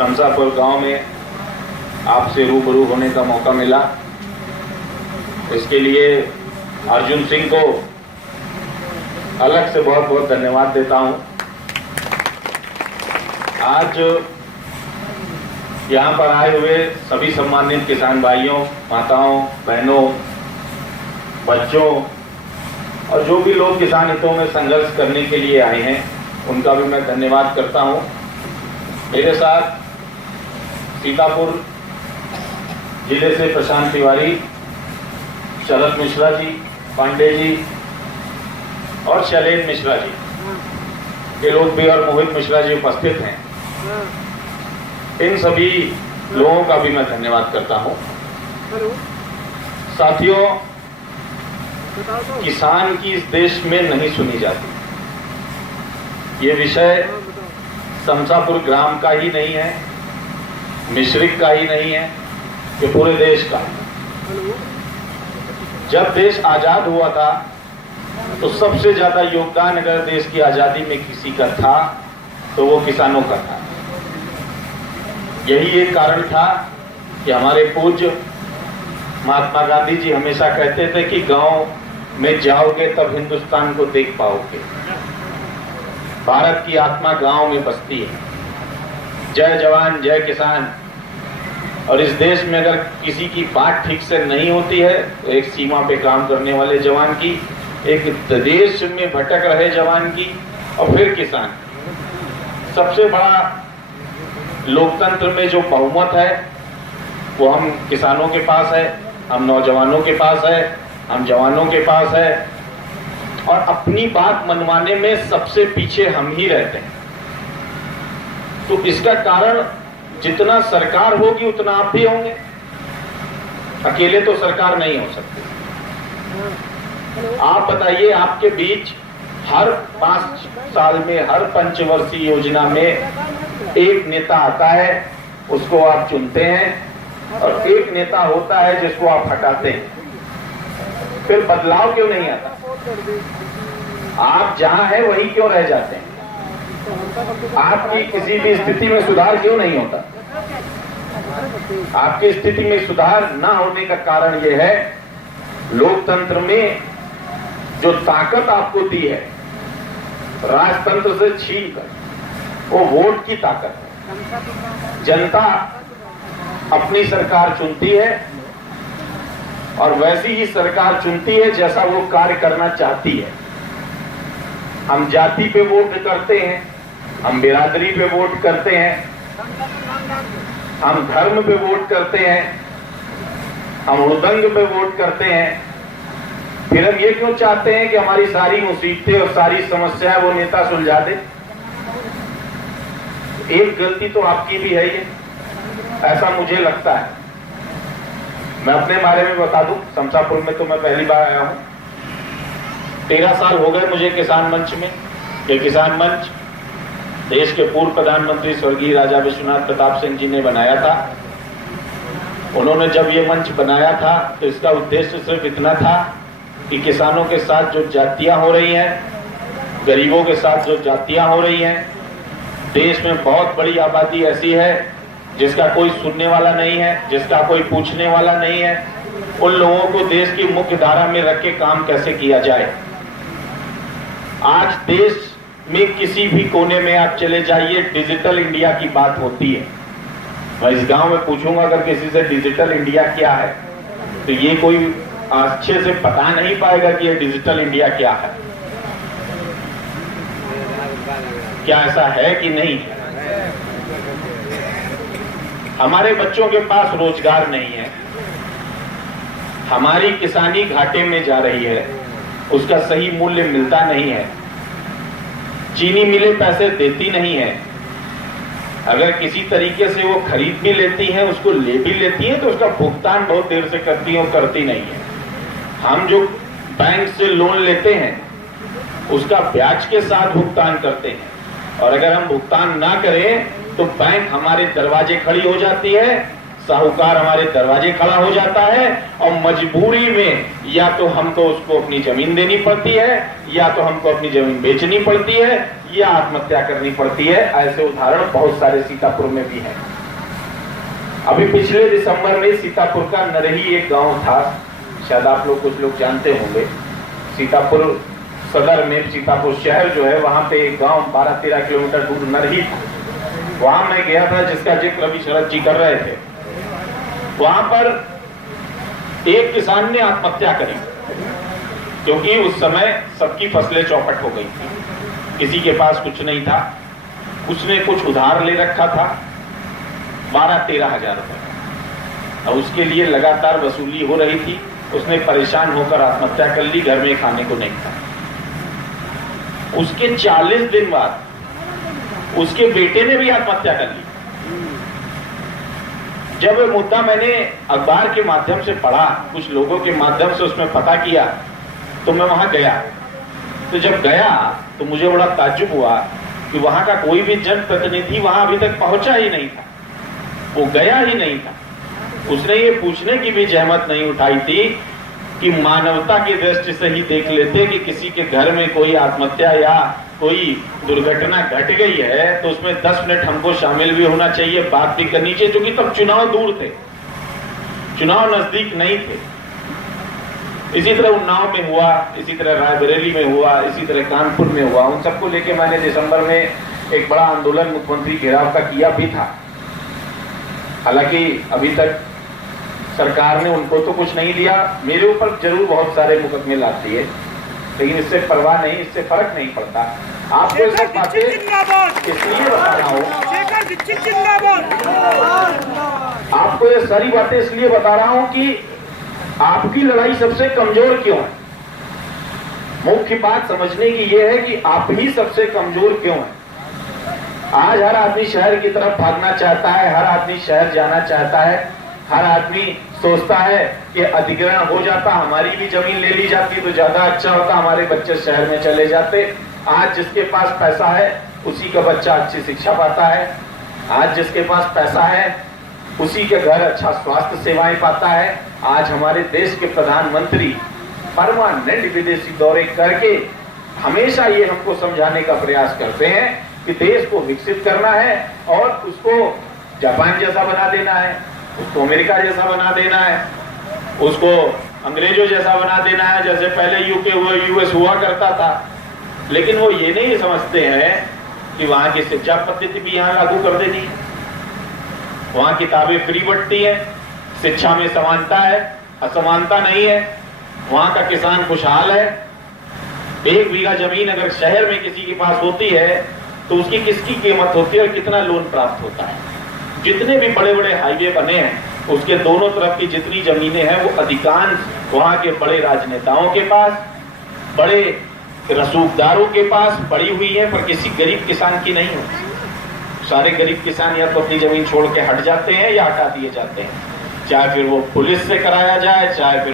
शमशापुर गांव में आपसे रूबरू होने का मौका मिला। इसके लिए अर्जुन सिंह को अलग से बहुत बहुत धन्यवाद देता हूं। आज यहाँ पर आए हुए सभी सम्मानित किसान भाइयों, माताओं, बहनों, बच्चों और जो भी लोग किसान हितों में संघर्ष करने के लिए आए हैं, उनका भी मैं धन्यवाद करता हूं। मेरे साथ सीतापुर जिले से प्रशांत तिवारी, शरद मिश्रा जी, पांडे जी और शैलेंद्र मिश्रा जी, ये लोग भी, और मोहित मिश्रा जी उपस्थित हैं। इन सभी लोगों का भी मैं धन्यवाद करता हूं। साथियों, किसान की इस देश में नहीं सुनी जाती। ये विषय शमशापुर ग्राम का ही नहीं है, मिश्रिक का ही नहीं है, ये पूरे देश का। जब देश आजाद हुआ था तो सबसे ज्यादा योगदान अगर देश की आजादी में किसी का था तो वो किसानों का था। यही एक कारण था कि हमारे पूज्य महात्मा गांधी जी हमेशा कहते थे कि गांव में जाओगे तब हिंदुस्तान को देख पाओगे। भारत की आत्मा गांव में बसती है। जय जवान जय किसान। और इस देश में अगर किसी की बात ठीक से नहीं होती है तो एक सीमा पे काम करने वाले जवान की, एक देश में भटक रहे जवान की, और फिर किसान। सबसे बड़ा लोकतंत्र में जो बहुमत है वो हम किसानों के पास है, हम नौजवानों के पास है, हम जवानों के पास है। और अपनी बात मनवाने में सबसे पीछे हम ही रहते हैं। तो इसका कारण जितना सरकार होगी उतना आप भी होंगे। अकेले तो सरकार नहीं हो सकती। आप बताइए, आपके बीच हर 5 साल में, हर पंचवर्षीय योजना में एक नेता आता है, उसको आप चुनते हैं, और एक नेता होता है जिसको आप हटाते हैं। फिर बदलाव क्यों नहीं आता? आप जहां हैं वही क्यों रह जाते हैं? आपकी किसी भी स्थिति में सुधार क्यों नहीं होता? आपकी स्थिति में सुधार ना होने का कारण यह है, लोकतंत्र में जो ताकत आपको दी है राजतंत्र से छीनकर, वो वोट की ताकत है। जनता अपनी सरकार चुनती है और वैसी ही सरकार चुनती है जैसा वो कार्य करना चाहती है। हम जाति पे वोट करते हैं, हम बिरादरी पे वोट करते हैं, हम धर्म पे वोट करते हैं, हम उदंग पे वोट करते हैं। फिर हम ये क्यों चाहते हैं कि हमारी सारी मुसीबतें और सारी समस्याएं वो नेता सुलझा दे? एक गलती तो आपकी भी है ये, ऐसा मुझे लगता है। मैं अपने बारे में बता दूं, शमशापुर में तो मैं पहली बार आया हूं। 13 साल हो गए मुझे किसान मंच में। ये किसान मंच देश के पूर्व प्रधानमंत्री स्वर्गीय राजा विश्वनाथ प्रताप सिंह जी ने बनाया था। उन्होंने जब ये मंच बनाया था तो इसका उद्देश्य सिर्फ इतना था कि किसानों के साथ जो जातियां हो रही हैं, गरीबों के साथ जो जातियां हो रही हैं, देश में बहुत बड़ी आबादी ऐसी है जिसका कोई सुनने वाला नहीं है, जिसका कोई पूछने वाला नहीं है। उन लोगों को देश की मुख्य धारा में रख के काम कैसे किया जाए। आज देश में किसी भी कोने में आप चले जाइए, डिजिटल इंडिया की बात होती है। मैं इस गांव में पूछूंगा अगर किसी से डिजिटल इंडिया क्या है, तो ये कोई अच्छे से बता नहीं पाएगा कि ये डिजिटल इंडिया क्या है। क्या ऐसा है कि नहीं? हमारे बच्चों के पास रोजगार नहीं है, हमारी किसानी घाटे में जा रही है, उसका सही मूल्य मिलता नहीं है, चीनी मिलें पैसे देती नहीं है। अगर किसी तरीके से वो खरीद भी लेती हैं, उसको ले भी लेती हैं, तो उसका भुगतान बहुत देर से करती है और करती नहीं है। हम जो बैंक से लोन लेते हैं उसका ब्याज के साथ भुगतान करते हैं, और अगर हम भुगतान ना करें तो बैंक हमारे दरवाजे खड़ी हो जाती है, साहूकार हमारे दरवाजे खड़ा हो जाता है, और मजबूरी में या तो हमको उसको अपनी जमीन देनी पड़ती है, या तो हमको अपनी जमीन बेचनी पड़ती है, या आत्महत्या करनी पड़ती है। ऐसे उदाहरण बहुत सारे सीतापुर में भी हैं। अभी पिछले दिसंबर में सीतापुर का नरही एक गांव था, शायद आप लोग कुछ लोग जानते होंगे। सीतापुर सदर में सीतापुर शहर जो है वहां पे एक गांव 12-13 किलोमीटर दूर नरही था। वहां मैं गया था, जिसका जिक्र अभी शरद जी कर रहे थे। वहां पर एक किसान ने आत्महत्या करी, क्योंकि उस समय सबकी फसलें चौपट हो गई थी, किसी के पास कुछ नहीं था। उसने कुछ उधार ले रखा था 12-13 हजार रुपए, और उसके लिए लगातार वसूली हो रही थी। उसने परेशान होकर आत्महत्या कर ली, घर में खाने को नहीं था। उसके 40 दिन बाद उसके बेटे ने भी आत्महत्या कर ली। जब वह मुद्दा मैंने अखबार के माध्यम से पढ़ा, कुछ लोगों के माध्यम से उसमें पता किया, तो मैं वहां गया। तो जब गया तो मुझे बड़ा ताज्जुब हुआ कि वहां का कोई भी जनप्रतिनिधि वहां अभी तक पहुंचा ही नहीं था, वो गया ही नहीं था। उसने ये पूछने की भी जहमत नहीं उठाई थी कि मानवता की दृष्टि से ही देख लेते कि किसी के घर में कोई आत्महत्या या कोई दुर्घटना घट गई है तो उसमें 10 मिनट हमको शामिल भी होना चाहिए, बात भी करनी चाहिए, क्योंकि तब चुनाव दूर थे, चुनाव नजदीक नहीं थे। इसी तरह उन्नाव में हुआ, इसी तरह रायबरेली में हुआ, इसी तरह कानपुर में हुआ। उन सबको लेके मैंने दिसंबर में एक बड़ा आंदोलन मुख्यमंत्री घेराव का किया भी था। हालांकि अभी तक सरकार ने उनको तो कुछ नहीं दिया, मेरे ऊपर जरूर बहुत सारे मुकदमे लाती है, लेकिन इससे परवाह नहीं, इससे फर्क नहीं पड़ता। आपको ये सब बातें इसलिए बता रहा हूँ, आपको ये सारी बातें इसलिए बता रहा हूँ कि आपकी लड़ाई सबसे कमजोर क्यों है। मुख्य बात समझने की यह है कि आप ही सबसे कमजोर क्यों है। आज हर आदमी शहर की तरफ भागना चाहता है, हर आदमी शहर जाना चाहता है, हर आदमी सोचता है कि अधिग्रहण हो जाता, हमारी भी जमीन ले ली जाती तो ज्यादा अच्छा होता, हमारे बच्चे शहर में चले जाते। आज जिसके पास पैसा है उसी का बच्चा अच्छी शिक्षा पाता है, आज जिसके पास पैसा है उसी के घर अच्छा स्वास्थ्य सेवाएं पाता है। आज हमारे देश के प्रधानमंत्री परमानेंट विदेशी दौरे करके हमेशा ये हमको समझाने का प्रयास करते हैं कि देश को विकसित करना है और उसको जापान जैसा बना देना है, उसको अमेरिका जैसा बना देना है, उसको अंग्रेजों जैसा बना देना है, जैसे पहले यूके हुआ, यूएस हुआ करता था। लेकिन वो ये नहीं समझते हैं कि वहां की शिक्षा पद्धति भी यहाँ लागू कर देनी है, वहां किताबें फ्री बंटती हैं, शिक्षा में समानता है, असमानता नहीं है, वहां का किसान खुशहाल है। 1 बीघा जमीन अगर शहर में किसी के पास होती है तो उसकी किसकी कीमत होती है और कितना लोन प्राप्त होता है। जितने भी बड़े बड़े हाईवे बने हैं उसके दोनों तरफ की जितनी जमीनें हैं वो अधिकांश वहां के बड़े राजनेताओं के पास, बड़े रसूखदारों के पास पड़ी हुई है, पर किसी गरीब किसान की नहीं होती। सारे गरीब किसान या तो अपनी जमीन छोड़ के हट जाते हैं या हटा दिए जाते हैं, चाहे फिर वो पुलिस से कराया जाए, चाहे फिर